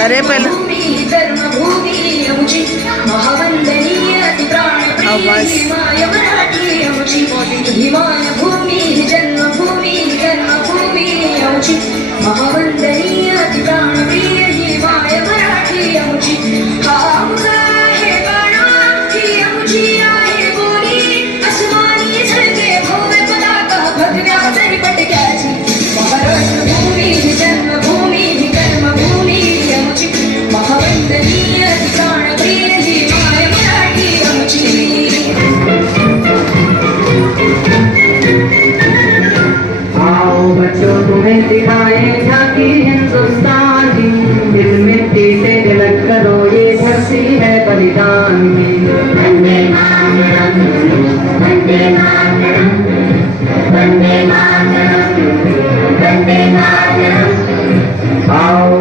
अरे पहले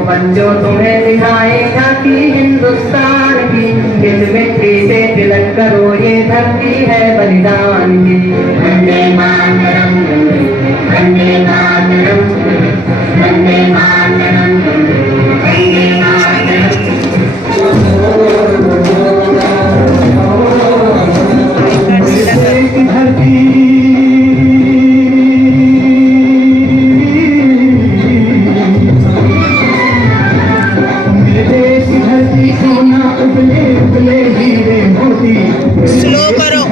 बच्चों तुम्हें दिखाएगा कि हिंदुस्तान की इस मिट्टी से तिलक करो ये धरती है बलिदान की। वंदे मातरम वंदे मातरम वंदे मातरम वंदे स्लो करो।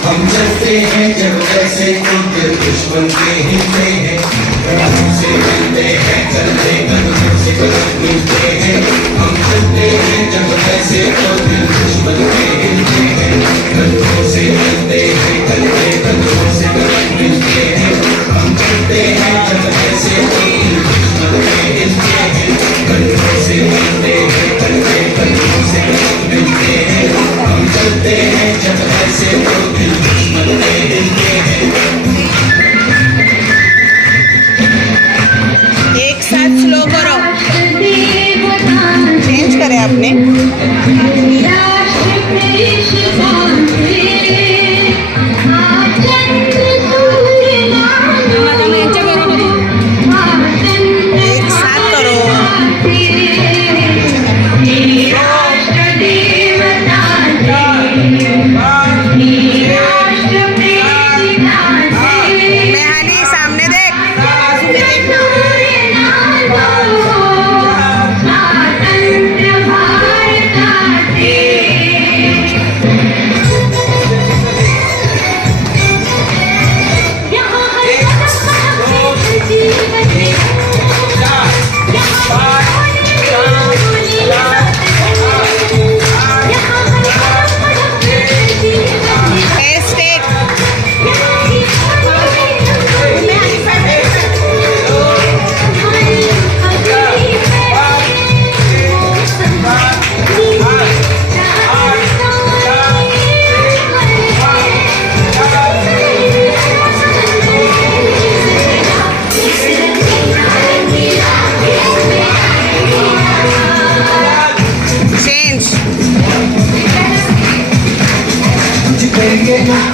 हम चलते हैं जब ऐसे तो दिल दुश्मन के हिलते हैं, कदमों से मिलते हैं चलते कदमों से कदम मिलते हैं। हम चलते हैं जब ऐसे तो दिल दुश्मन के हिलते हैं, कदमों से मिलते हैं चलते कदमों से कदम मिलते हैं। हम चलते हैं जब ऐसे तो दिल दुश्मन के हिलते हैं, कदमों से मिलते हैं चलते कदमों से कदम मिलते हैं। हम चलते हैं जब ऐसे तो दिल दुश्मन के हिलते हैं। एक साथ स्लो करो। चेंज करें आपने।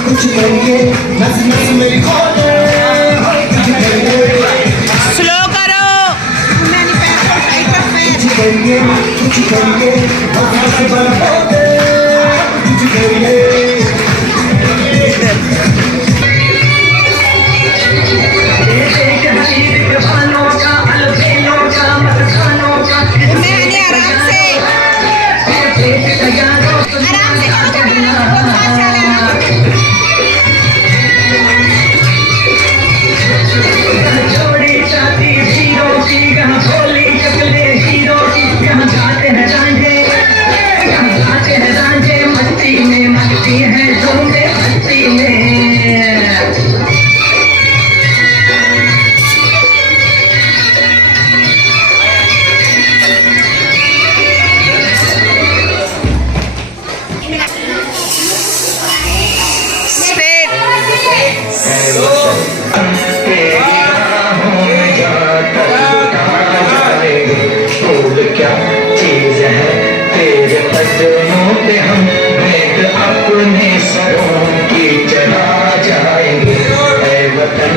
कुछ करिए नस नस मेरी खोले कुछ करिए स्लो करो कुछ करिए कुछ करिए नस नस बल खोले कुछ करिए आराम से स्ट्रेट क्या चीज है तेरे कदमों पे हम भेंट अपने सरों की चढ़ा जाएंगे ऐ वतन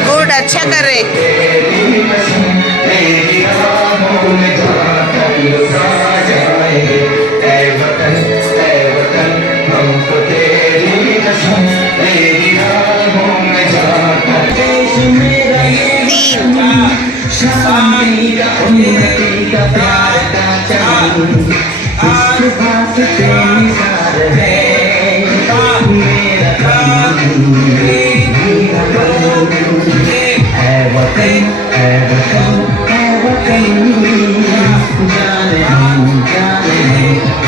गुड अच्छा कर रहे तेरी कसम तेरी राहों में जाकर लुटा जाएंगे ऐ वतन हमको तेरी कसम तेरी राहों में जाकर देश मेरा ये तीन शांति का उन्नति का प्यार का चांद इस बात पे निसार है मेरा काम मेरा काम है वतन है वतन है वतन जाने हम जाने हम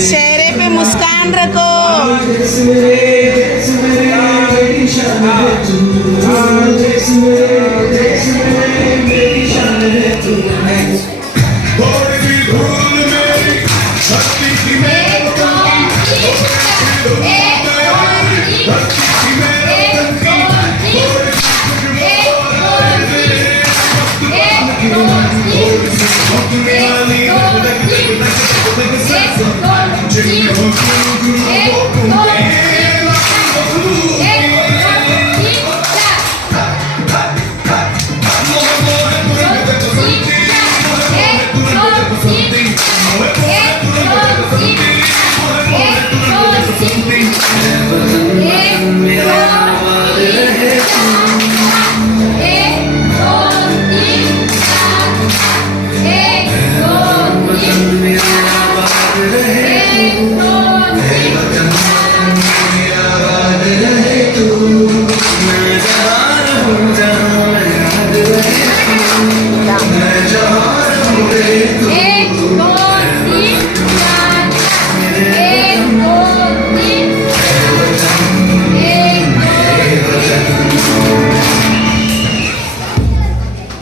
चेहरे पे मुस्कान रखो थोड़ी सी धूल मेरी शक्ति की मेरे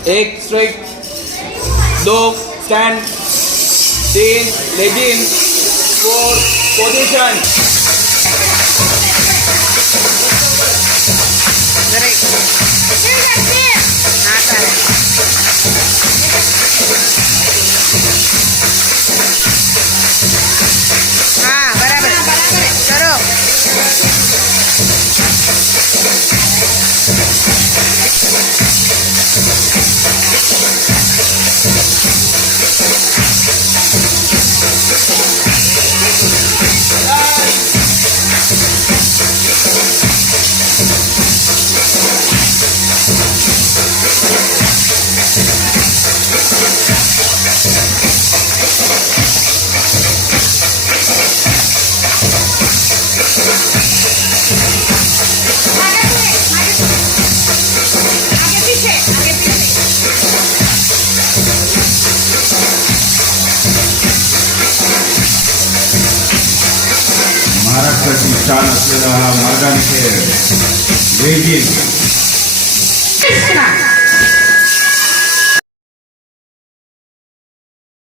एक स्ट्रेट, दो स्टैंड, तीन लेगिन, फोर पोजीशन. हाँ बराबर करो छान असलेला हा मार्गांखेळ लेझिम कृष्णा